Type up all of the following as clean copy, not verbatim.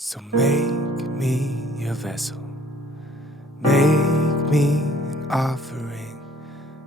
So make me a vessel, make me an offering,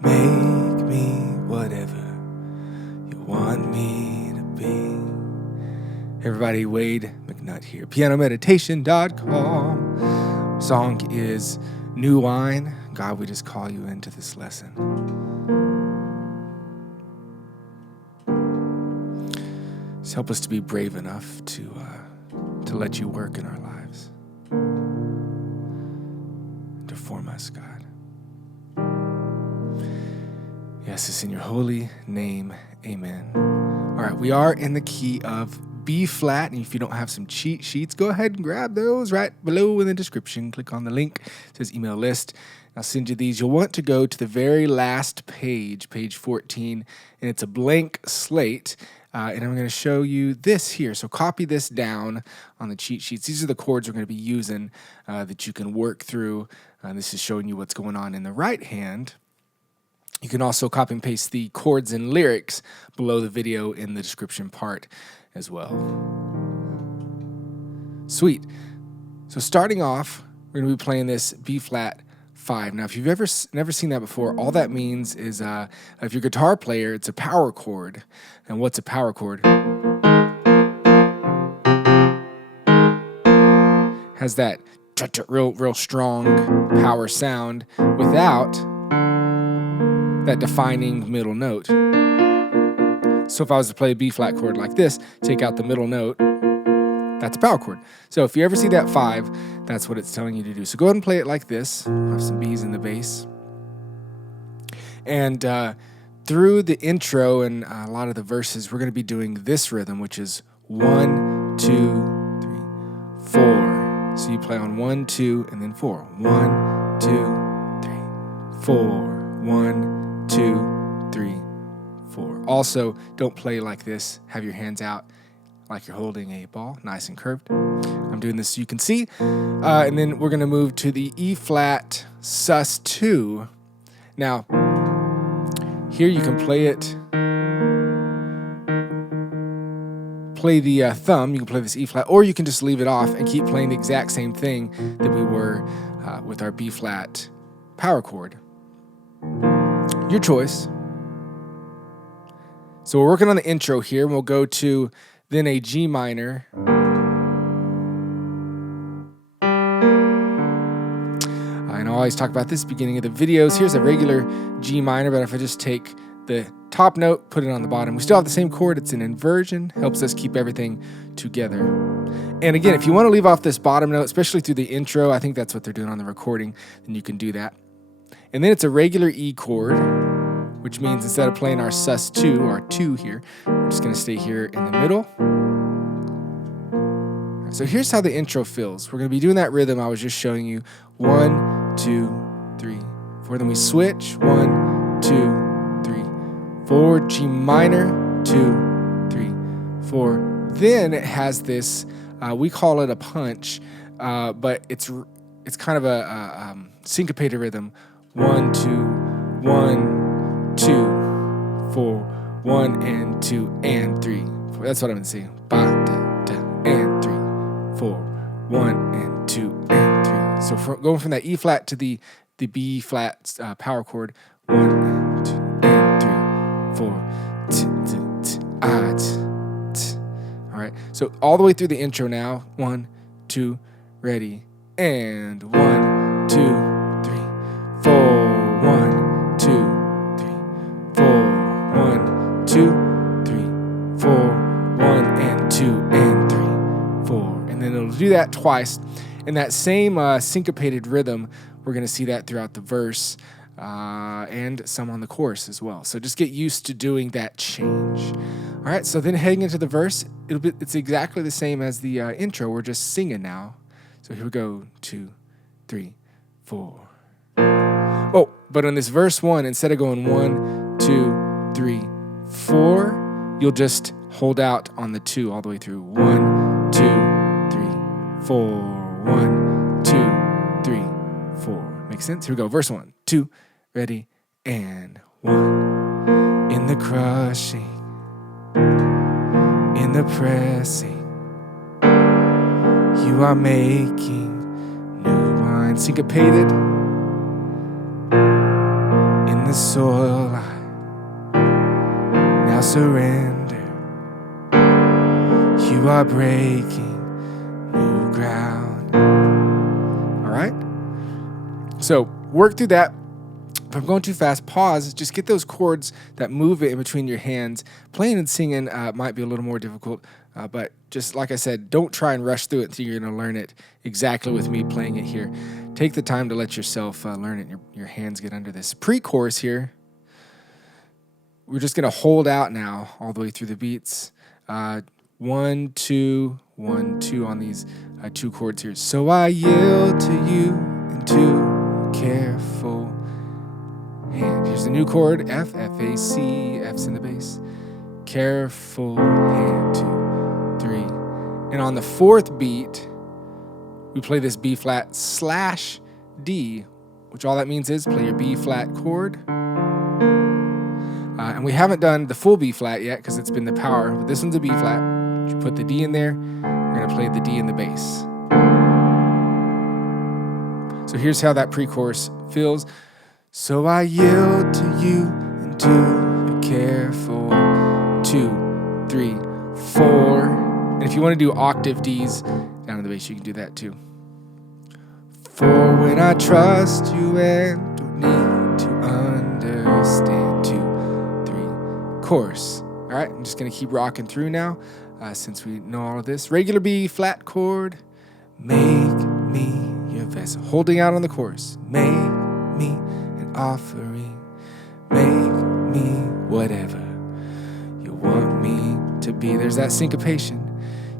make me whatever you want me to be. Everybody, Wade McNutt here, pianomeditation.com. Song is New Wine. God, we just call you into this lesson. Just help us to be brave enough to let you work in our lives, to form us, God. Yes, it's in your holy name. Amen. All right, we are in the key of B flat, and if you don't have some cheat sheets, go ahead and grab those right below in the description. Click on the link. It says email list. I'll send you these. You'll want to go to the very last page, page 14, and it's a blank slate. And I'm going to show you this here. So copy this down on the cheat sheets. These are the chords we're going to be using that you can work through. This is showing you what's going on in the right hand. You can also copy and paste the chords and lyrics below the video in the description part as well. Sweet. So starting off, we're going to be playing this B flat 5. Now, if you've never seen that before, all that means is if you're a guitar player, it's a power chord. And what's a power chord? Has that real strong power sound without that defining middle note. So if I was to play a B flat chord like this, take out the middle note, that's a power chord. So if you ever see that 5, that's what it's telling you to do. So go ahead and play it like this. Have some B's in the bass. And through the intro and a lot of the verses, we're going to be doing this rhythm, which is 1, 2, 3, 4. So you play on 1, 2, and then 4. 1, 2, 3, 4. 1, 2, 3, 4. Also, don't play like this. Have your hands out like you're holding a ball, nice and curved. I'm doing this so you can see. And then we're going to move to the E flat sus2. Now, here you can play it. Play the thumb. You can play this E flat, or you can just leave it off and keep playing the exact same thing that we were with our B flat power chord. Your choice. So we're working on the intro here, and we'll go to then a G minor. And I always talk about this beginning of the videos. Here's a regular G minor, but if I just take the top note, put it on the bottom, we still have the same chord. It's an inversion, helps us keep everything together. And again, if you want to leave off this bottom note, especially through the intro, I think that's what they're doing on the recording, then you can do that. And then it's a regular E chord, which means instead of playing our sus2, our 2 here, we're just going to stay here in the middle. So here's how the intro feels. We're going to be doing that rhythm I was just showing you. 1, 2, 3, 4. Then we switch. 1, 2, 3, 4. G minor. 2, 3, 4. Then it has this, we call it a punch, but it's kind of a syncopated rhythm. 1, 2, 1, 2, 4, 1 and 2 and 3. 4. That's what I'm going to say. Ba, da, da, and 3, 4, 1 and 2 and 3. So going from that E flat to the B flat power chord. 1 and 2 and 3, 4. T, t, t, ah, t, t. All right. So all the way through the intro now. 1, 2, ready, and 1, 2, 3, 4. 1, 2, 3, 4. 1, 2, 3, 4. 1 and 2 and 3, 4. And then it'll do that twice. And that same syncopated rhythm, we're going to see that throughout the verse and some on the chorus as well. So just get used to doing that change. All right, so then heading into the verse, it's exactly the same as the intro. We're just singing now. So here we go. 2, 3, 4. Oh, but on this verse 1, instead of going 1, 2, 3, 4, you'll just hold out on the 2 all the way through. 1, 2, 3, 4. 1, 2, 3, 4. Makes sense? Here we go. Verse 1, 2, ready, and 1. In the crushing, in the pressing, You are making new wine. Syncopated in the soil. I now surrender. You are breaking new ground. All right? So work through that. If I'm going too fast, pause. Just get those chords that move it in between your hands. Playing and singing might be a little more difficult, but just like I said, don't try and rush through it until you're going to learn it exactly with me playing it here. Take the time to let yourself learn it and your hands get under this. Pre-chorus here, we're just going to hold out now all the way through the beats. 1, 2, 1, 2 on these 2 chords here. So I yield to you into careful hand. Here's the new chord, F, F-A-C, F's in the bass. Careful hand, 2, 3. And on the 4th beat, we play this B flat slash D, which all that means is play your B flat chord. And we haven't done the full B flat yet because it's been the power, but this one's a B flat. You put the D in there, we're gonna play the D in the bass. So here's how that pre-chorus feels. So I yield to you into your careful 2, 3, 4. And if you want to do octave Ds down in the bass, you can do that too. For when I trust you and don't need to understand 2, 3, chorus. All right, I'm just going to keep rocking through now since we know all of this. Regular B flat chord. Make me your vessel. Holding out on the chorus. Make me an offering. Make me whatever you want me to be. There's that syncopation.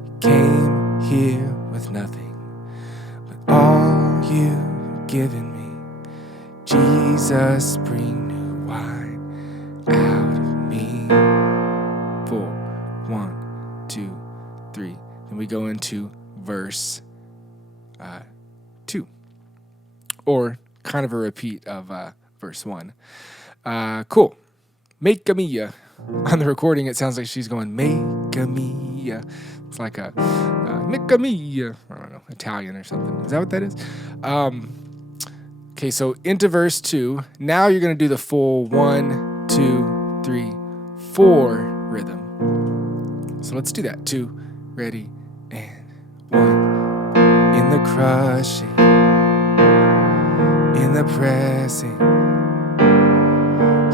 You came here with nothing, but all you've given me. Jesus, bring new wine out of me. 4, 1, 2, 3. Then we go into verse 2, or kind of a repeat of verse 1. Cool. Make me. On the recording, it sounds like she's going make me. It's like a make me. I don't know, Italian or something. Is that what that is? Okay, so into verse 2. Now you're going to do the full 1, 2, 3, 4 rhythm. So let's do that. 2, ready, and 1. In the crushing, in the pressing,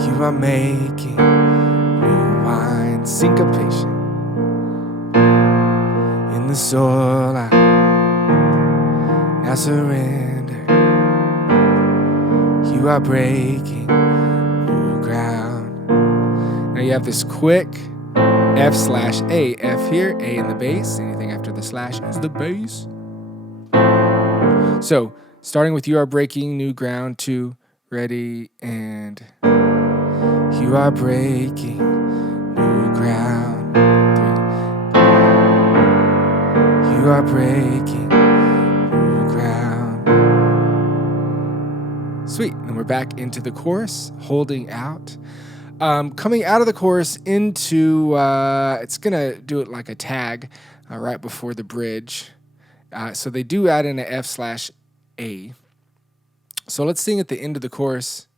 you are making new wine. Syncopation. In the soil, I now surrender. You are breaking new ground. Now you have this quick F slash A. F here, A in the bass. Anything after the slash is the bass. So, starting with you are breaking new ground, 2, ready, and you are breaking new ground, 3. You are breaking new ground. Sweet, and we're back into the chorus, holding out. Coming out of the chorus into, it's gonna do it like a tag right before the bridge. So they do add in an F slash A. So let's sing at the end of the chorus.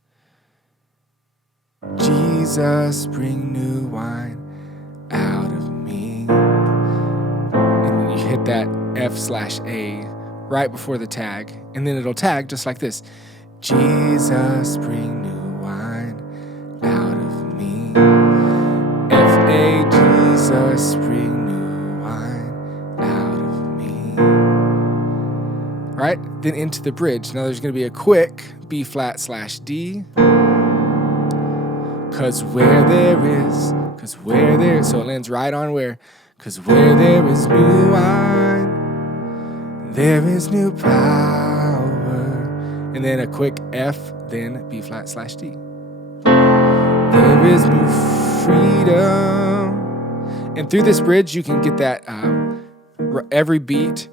Jesus, bring new wine out of me. And then you hit that F slash A right before the tag. And then it'll tag just like this. Jesus, bring new wine out of me. F-A, Jesus, bring new wine out of me. Right? Then into the bridge. Now there's going to be a quick B flat slash D. Cause where there is, so it lands right on where. Cause where there is new wine, there is new power. And then a quick F, then B flat slash D. There is new freedom. And through this bridge, you can get that every beat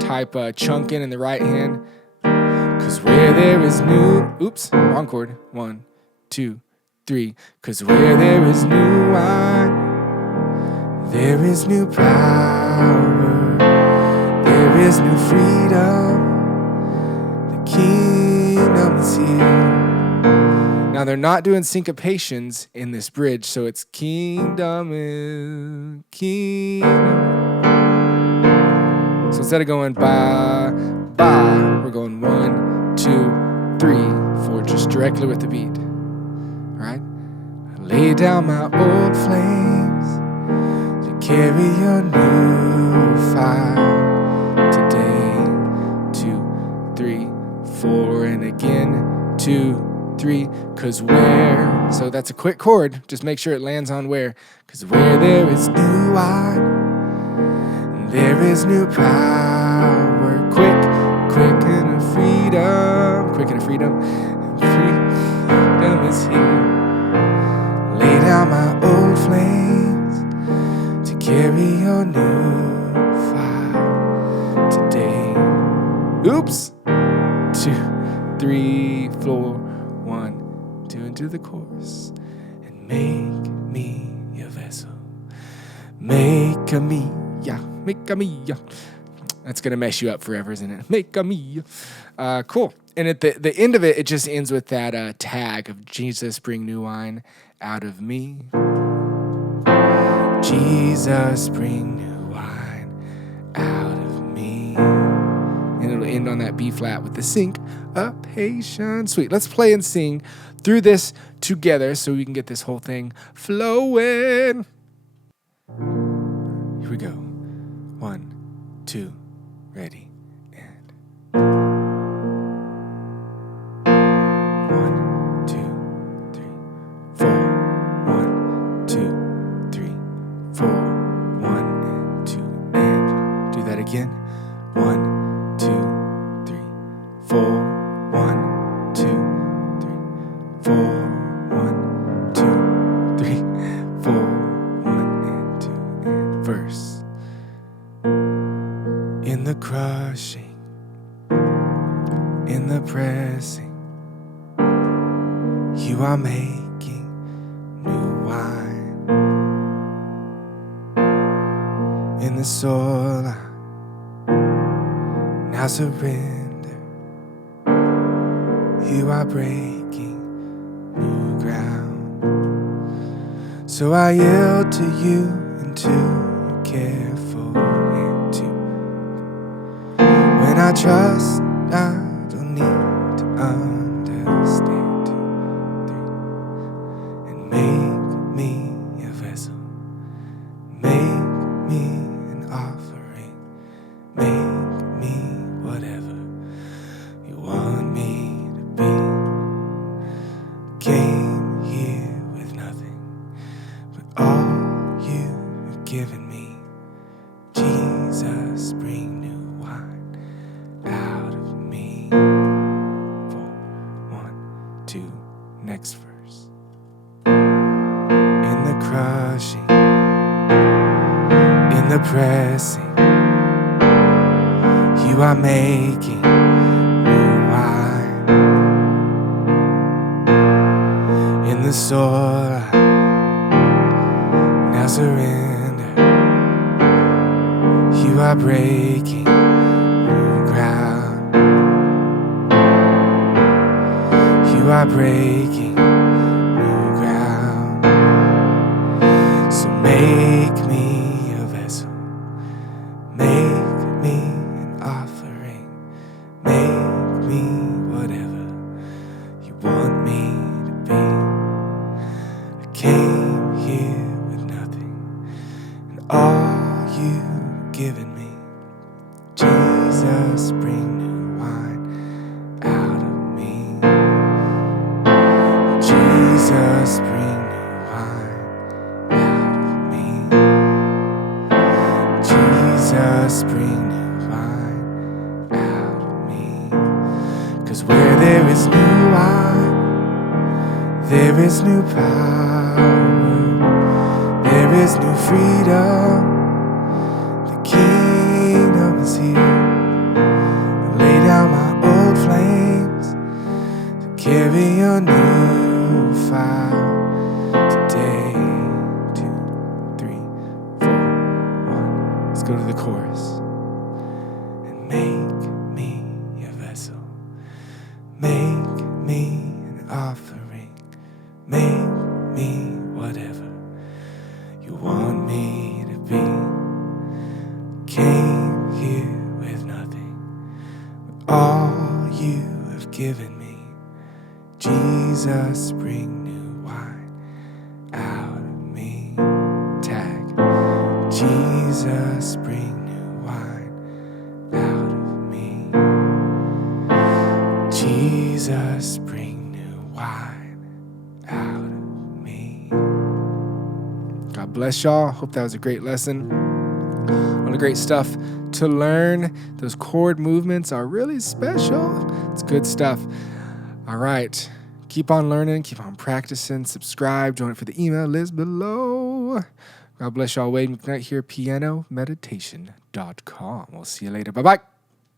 type chunking in the right hand. Cause where there is new, oops, wrong chord. 1, 2, 3. Cause where there is new wine, there is new power. There There is new freedom. The kingdom is here. Now they're not doing syncopations in this bridge, so it's kingdom is kingdom. So instead of going ba, ba, we're going 1, 2, 3, 4, just directly with the beat. All right? I lay down my old flames to carry your new fire today. 2, 3, 4, and again 2, 3, 'cause where, so that's a quick chord, just make sure it lands on where, 'cause where there is new wine, there is new power, quick and a freedom, freedom is here. Lay down my old flames to carry your new fire today. Oops, 2, 3, 4, 1, 2 into the chorus, and make me your vessel. Make a me, yeah. That's gonna mess you up forever, isn't it? Make a me. Cool. And at the end of it, it just ends with that tag of Jesus, bring new wine out of me. Jesus, bring new wine out of me. And it'll end on that B flat with the syncopation. Sweet. Let's play and sing through this together so we can get this whole thing flowing. Here we go. 1, 2, ready, and 1, 2, 3, 4. 1, 2, 3, 4. 1 and 2, and do that again. 1, 2, 3, 4. 1, 2, 3, 4. 1, 2, 3, 4. 1 and 2, and verse. In the crushing, in the pressing, you are making new wine. In the soul, I now surrender. You are breaking new ground. So I yield to you and to your careful hand too. When I trust, I don't need to understand. 2, 3, and make me a vessel. Make me an offering. Make me whatever you want me to be. Came here with nothing, but all you have given me. Jesus, bring new wine out of me. 4, 1, 2, next verse. In the crushing, in the pressing, you are making new wine. In the soul, I now surrender. You are breaking new ground. You are breaking new ground. So make me a vessel. Make me an offering. Make me whatever you want me to be. I came here with nothing, and all you've given me. Jesus, bring new wine out of me. Jesus, bring new wine out of me. Jesus, bring new wine out of me. 'Cause where there is new wine, there is new power. There is new freedom. The kingdom is here. I lay down my old flames to carry your new fire today. 2, 3, 4, 1. Let's go to the chorus. given me. Jesus, bring new wine out of me. Tag. Jesus, bring new wine out of me. Jesus, bring new wine out of me. God bless y'all. Hope that was a great lesson. All the great stuff to learn. Those chord movements are really special. It's good stuff. All right. Keep on learning. Keep on practicing. Subscribe. Join it for the email list below. God bless y'all. Wade McNutt here, pianomeditation.com. We'll see you later. Bye-bye.